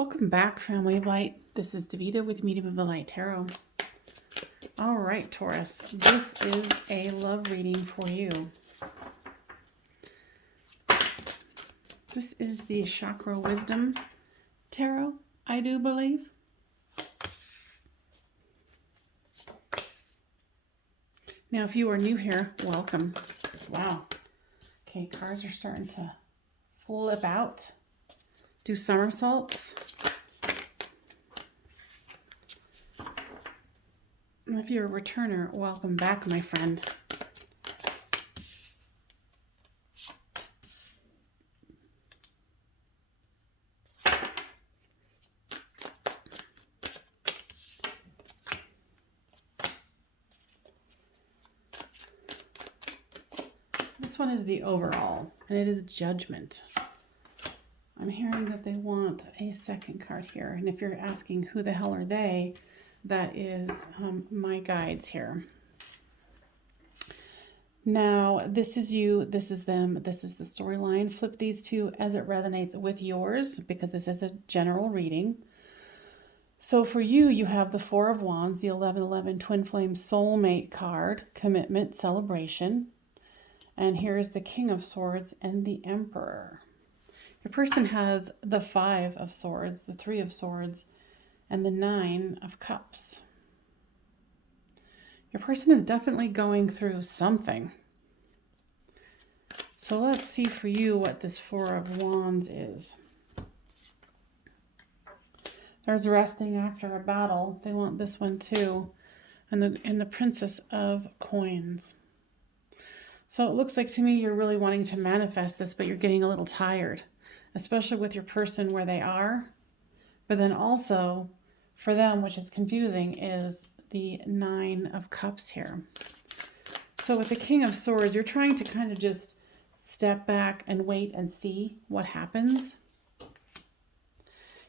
Welcome back, family of light. This is Davida with Medium of the Light Tarot. All right, Taurus, this is a love reading for you. This is the Chakra Wisdom Tarot, I do believe. Now, if you are new here, welcome. Wow. Okay, cards are starting to flip out. Do somersaults. If you're a returner, welcome back, my friend. This one is the overall, and it is judgment. I'm hearing that they want a second card here. And if you're asking who the hell are they, that is my guides here. Now, this is you, this is them, this is the storyline. Flip these two as it resonates with yours, because this is a general reading. So for you, you have the Four of Wands, the 1111 Twin Flame Soulmate card, commitment, celebration. And here's the King of Swords and the Emperor. Your person has the Five of Swords, the Three of Swords, and the Nine of Cups. Your person is definitely going through something. So let's see for you what this Four of Wands is. There's resting after a battle. They want this one too. And the Princess of Coins. So it looks like to me you're really wanting to manifest this, but you're getting a little tired, especially with your person where they are. But then also for them, which is confusing, is the Nine of Cups here. So with the King of Swords, you're trying to kind of just step back and wait and see what happens.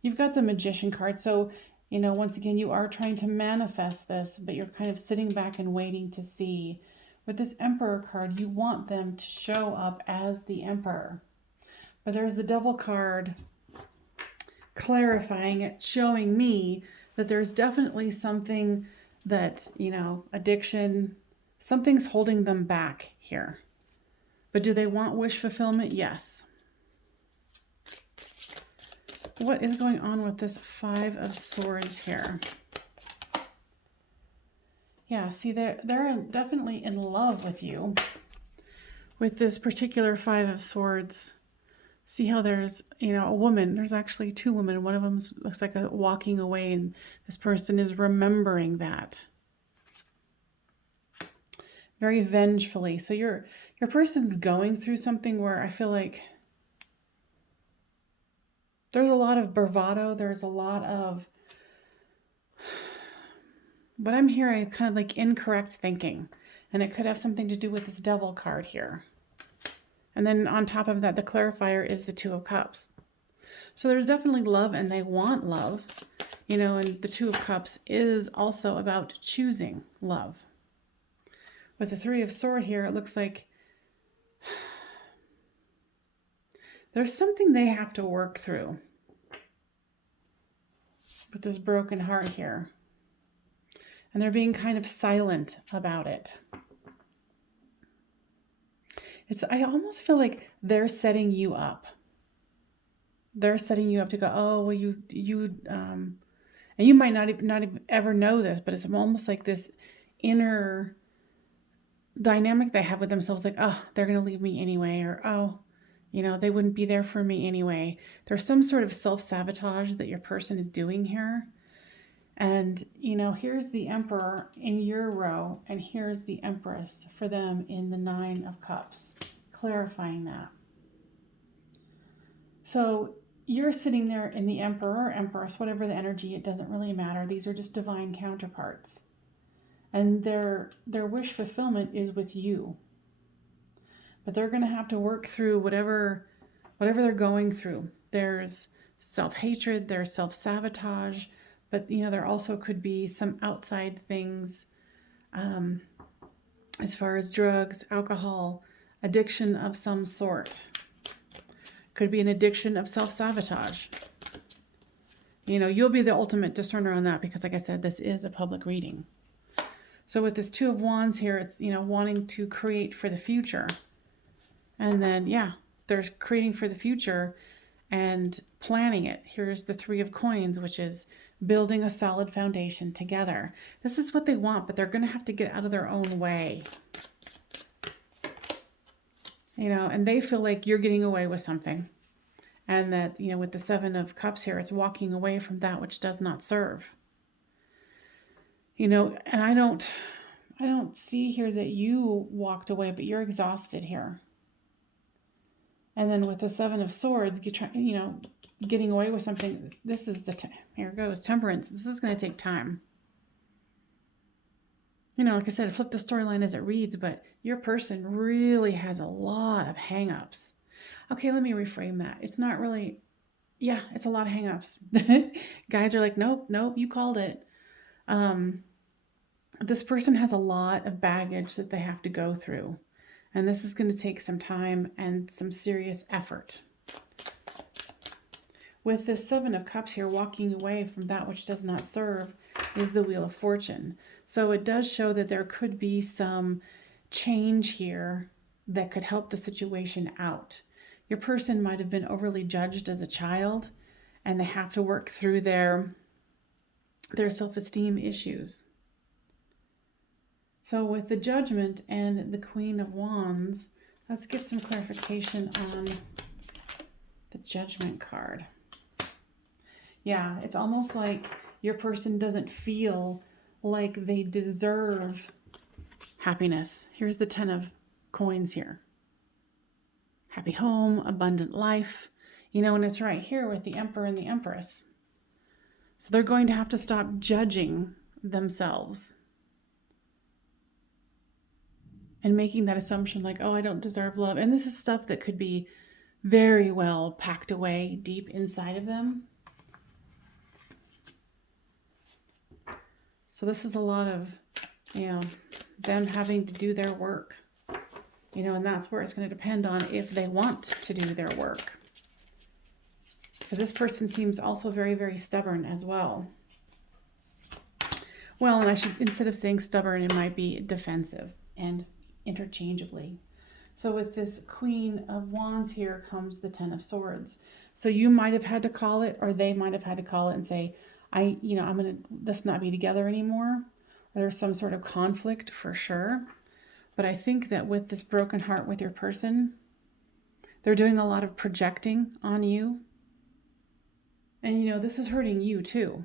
You've got the Magician card. So, you know, once again, you are trying to manifest this, but you're kind of sitting back and waiting to see. With this Emperor card, you want them to show up as the Emperor. But there's the Devil card clarifying it, showing me that there's definitely something that, you know, addiction, something's holding them back here. But do they want wish fulfillment? Yes. What is going on with this Five of Swords here? Yeah, see, they're definitely in love with you. With this particular Five of Swords, see how there's, you know, a woman. There's actually two women. One of them looks like a walking away, and this person is remembering that. Very vengefully. So your person's going through something where I feel like there's a lot of bravado. There's a lot of, what I'm hearing, kind of like incorrect thinking. And it could have something to do with this Devil card here. And then on top of that, the clarifier is the Two of Cups. So there's definitely love, and they want love. You know, and the Two of Cups is also about choosing love. With the Three of Swords here, it looks like there's something they have to work through with this broken heart here. And they're being kind of silent about it. I almost feel like they're setting you up. They're setting you up to go, oh, well, and you might not even ever know this, but it's almost like this inner dynamic they have with themselves, like, oh, they're going to leave me anyway, or, oh, you know, they wouldn't be there for me anyway. There's some sort of self-sabotage that your person is doing here. And, you know, here's the Emperor in your row, and here's the Empress for them in the Nine of Cups, clarifying that. So you're sitting there in the Emperor or Empress, whatever the energy, it doesn't really matter. These are just divine counterparts. And their wish fulfillment is with you. But they're going to have to work through whatever they're going through. There's self-hatred, there's self-sabotage, but, you know, there also could be some outside things as far as drugs, alcohol, addiction of some sort. Could be an addiction of self-sabotage. You know, you'll be the ultimate discerner on that because, like I said, this is a public reading. So with this Two of Wands here, it's, you know, wanting to create for the future. And then, yeah, there's creating for the future and planning it. Here's the Three of Coins, which is building a solid foundation together. This is what they want, but they're going to have to get out of their own way. You know, and they feel like you're getting away with something. And that, you know, with the Seven of Cups here, it's walking away from that which does not serve. You know, and I don't see here that you walked away, but you're exhausted here. And then with the Seven of Swords, you know, getting away with something, this is here it goes, Temperance. This is going to take time. You know, like I said, flip the storyline as it reads, but your person really has a lot of hang-ups. Okay, let me reframe that. It's not really, yeah, it's a lot of hang-ups. Guys are like, nope, you called it. This person has a lot of baggage that they have to go through. And this is going to take some time and some serious effort. With this Seven of Cups here, walking away from that which does not serve is the Wheel of Fortune. So it does show that there could be some change here that could help the situation out. Your person might have been overly judged as a child, and they have to work through their self-esteem issues. So with the Judgment and the Queen of Wands, let's get some clarification on the Judgment card. Yeah, it's almost like your person doesn't feel like they deserve happiness. Here's the Ten of Coins here. Happy home, abundant life. You know, and it's right here with the Emperor and the Empress. So they're going to have to stop judging themselves and making that assumption like, oh, I don't deserve love. And this is stuff that could be very well packed away deep inside of them. So this is a lot of, you know, them having to do their work. You know, and that's where it's going to depend on if they want to do their work. Because this person seems also very, very stubborn as well. Well, and I should, instead of saying stubborn, it might be defensive and interchangeably. So with this Queen of Wands here comes the Ten of Swords. So you might have had to call it, or they might have had to call it and say, I'm going to let's not be together anymore. Or there's some sort of conflict for sure. But I think that with this broken heart with your person, they're doing a lot of projecting on you. And, you know, this is hurting you too.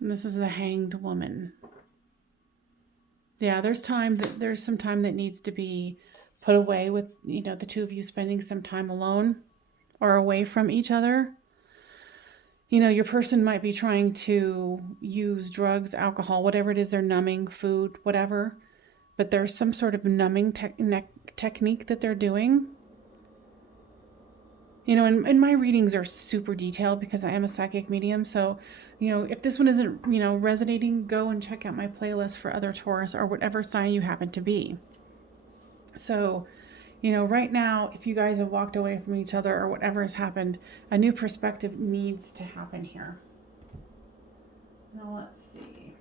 And this is the Hanged Woman. Yeah, there's some time that needs to be put away with, you know, the two of you spending some time alone or away from each other. You know, your person might be trying to use drugs, alcohol, whatever it is, they're numbing, food, whatever. But there's some sort of numbing technique that they're doing. You know, and my readings are super detailed because I am a psychic medium. So, you know, if this one isn't, you know, resonating, go and check out my playlist for other Taurus or whatever sign you happen to be. So, you know, right now, if you guys have walked away from each other or whatever has happened, a new perspective needs to happen here. Now, let's see.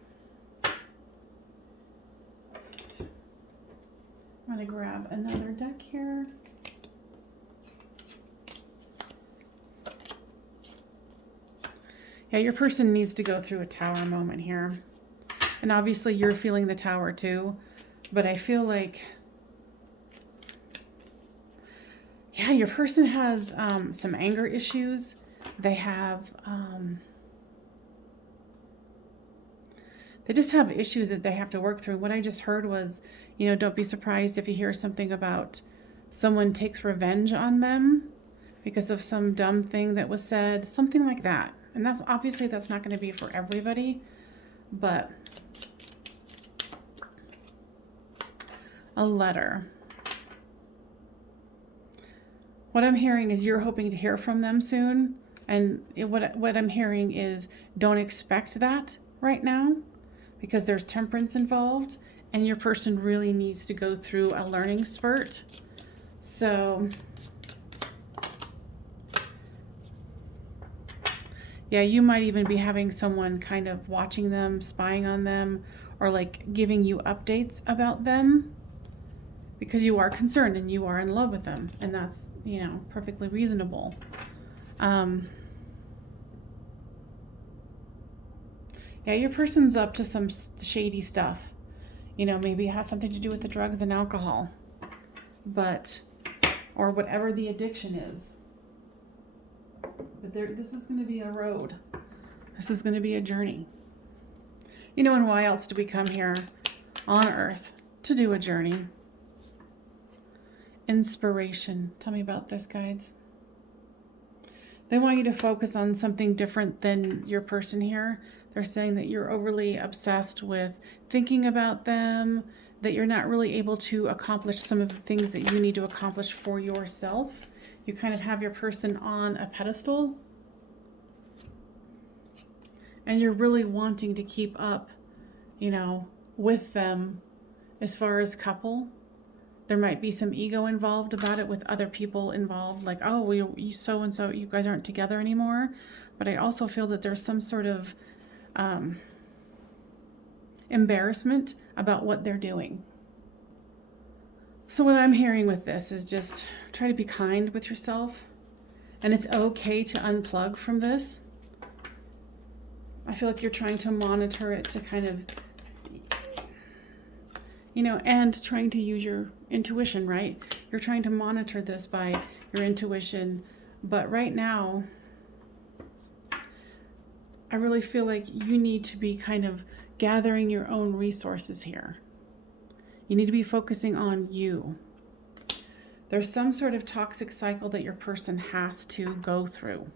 I'm going to grab another deck here. Yeah, your person needs to go through a Tower moment here. And obviously you're feeling the Tower too, but I feel like, yeah, your person has some anger issues. They have, they just have issues that they have to work through. What I just heard was, you know, don't be surprised if you hear something about someone takes revenge on them because of some dumb thing that was said, something like that. And that's obviously that's not going to be for everybody, but a letter. What I'm hearing is you're hoping to hear from them soon. And what I'm hearing is don't expect that right now because there's temperance involved and your person really needs to go through a learning spurt. So yeah, you might even be having someone kind of watching them, spying on them, or like giving you updates about them because you are concerned and you are in love with them, and that's, you know, perfectly reasonable. Yeah, your person's up to some shady stuff. You know, maybe it has something to do with the drugs and alcohol, but, or whatever the addiction is. But this is going to be a road. This is going to be a journey. You know, and why else do we come here on Earth? To do a journey. Inspiration. Tell me about this, guides. They want you to focus on something different than your person here. They're saying that you're overly obsessed with thinking about them, that you're not really able to accomplish some of the things that you need to accomplish for yourself. You kind of have your person on a pedestal, and you're really wanting to keep up, you know, with them as far as couple. There might be some ego involved about it with other people involved, like, oh, you so and so, you guys aren't together anymore. But I also feel that there's some sort of embarrassment about what they're doing. So what I'm hearing with this is just try to be kind with yourself, and it's okay to unplug from this. I feel like you're trying to monitor it to kind of, you know, and trying to use your intuition, right? You're trying to monitor this by your intuition, but right now, I really feel like you need to be kind of gathering your own resources here. You need to be focusing on you. There's some sort of toxic cycle that your person has to go through.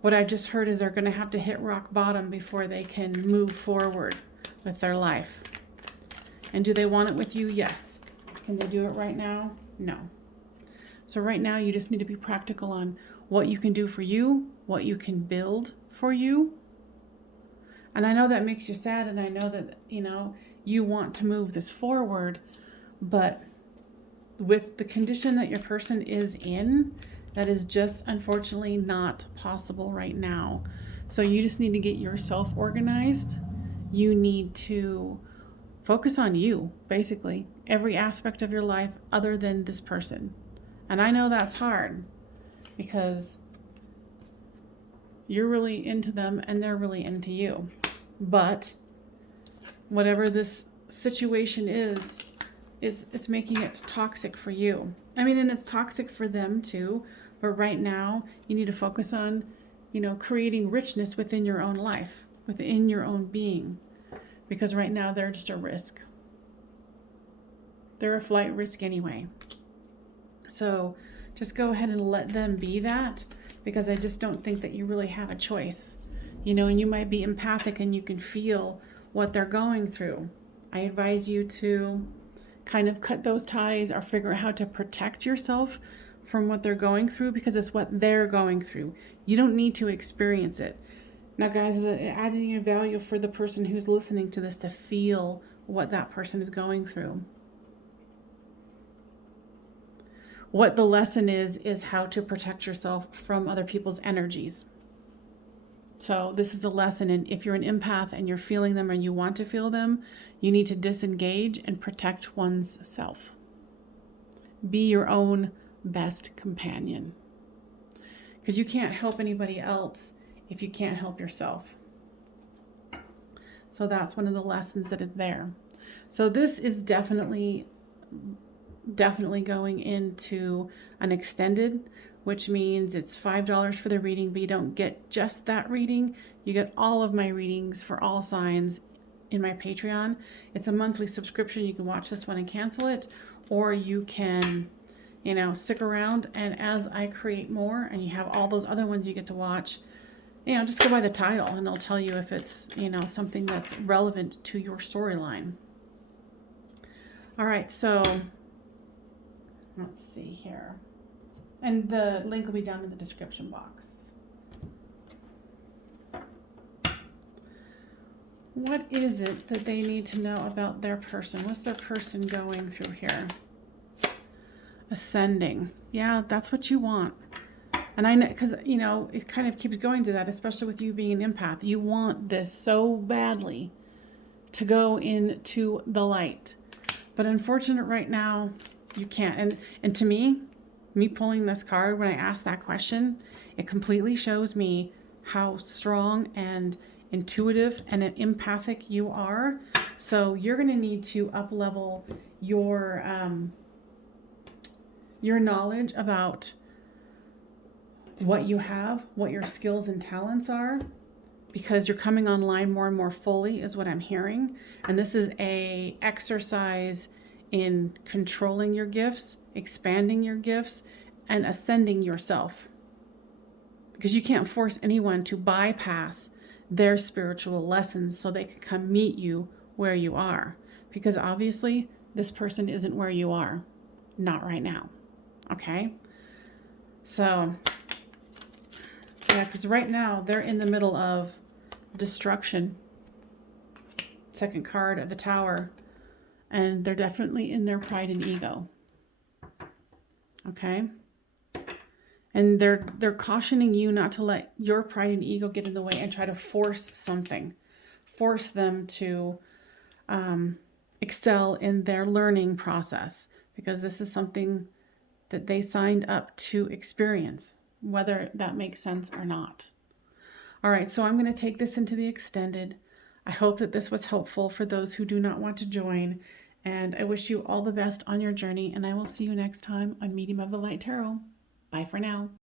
What I just heard is they're going to have to hit rock bottom before they can move forward with their life. And do they want it with you? Yes. Can they do it right now? No. So right now you just need to be practical on what you can do for you, what you can build for you. And I know that makes you sad, and I know that, you know, you want to move this forward, but with the condition that your person is in, that is just unfortunately not possible right now. So you just need to get yourself organized. You need to focus on you, basically, every aspect of your life other than this person. And I know that's hard because you're really into them and they're really into you. But whatever this situation is it's making it toxic for you. I mean, and it's toxic for them too. But right now, you need to focus on, you know, creating richness within your own life, within your own being. Because right now, they're just a risk. They're a flight risk anyway. So just go ahead and let them be that, because I just don't think that you really have a choice. You know, and you might be empathic and you can feel what they're going through. I advise you to kind of cut those ties or figure out how to protect yourself from what they're going through, because it's what they're going through. You don't need to experience it. Now, guys, is it adding a value for the person who's listening to this to feel what that person is going through? What the lesson is how to protect yourself from other people's energies. So this is a lesson, and if you're an empath and you're feeling them and you want to feel them, you need to disengage and protect one's self. Be your own best companion. Because you can't help anybody else if you can't help yourself. So that's one of the lessons that is there. So this is definitely going into an extended, which means it's $5 for the reading, but you don't get just that reading. You get all of my readings for all signs in my Patreon. It's a monthly subscription. You can watch this one and cancel it, or you can, you know, stick around, and as I create more and you have all those other ones you get to watch, you know, just go by the title and it'll tell you if it's, you know, something that's relevant to your storyline. All right, so let's see here. And the link will be down in the description box. what is it that they need to know about their person? What's their person going through here? Ascending. Yeah, that's what you want. And I know, because, you know, it kind of keeps going to that, especially with you being an empath. You want this so badly to go into the light. But unfortunate right now, you can't. And to me pulling this card, when I ask that question, it completely shows me how strong and intuitive and empathic you are. So you're going to need to up level your knowledge about what you have, what your skills and talents are, because you're coming online more and more fully is what I'm hearing. And this is a exercise in controlling your gifts, expanding your gifts, and ascending yourself. Because you can't force anyone to bypass their spiritual lessons so they can come meet you where you are. Because obviously, this person isn't where you are. Not right now. Okay? So, yeah, because right now, they're in the middle of destruction. Second card of the Tower. And they're definitely in their pride and ego. Okay? And they're cautioning you not to let your pride and ego get in the way and try to force something. Force them to excel in their learning process. Because this is something that they signed up to experience, whether that makes sense or not. All right, so I'm going to take this into the extended. I hope that this was helpful for those who do not want to join. And I wish you all the best on your journey. And I will see you next time on Medium of the Light Tarot. Bye for now.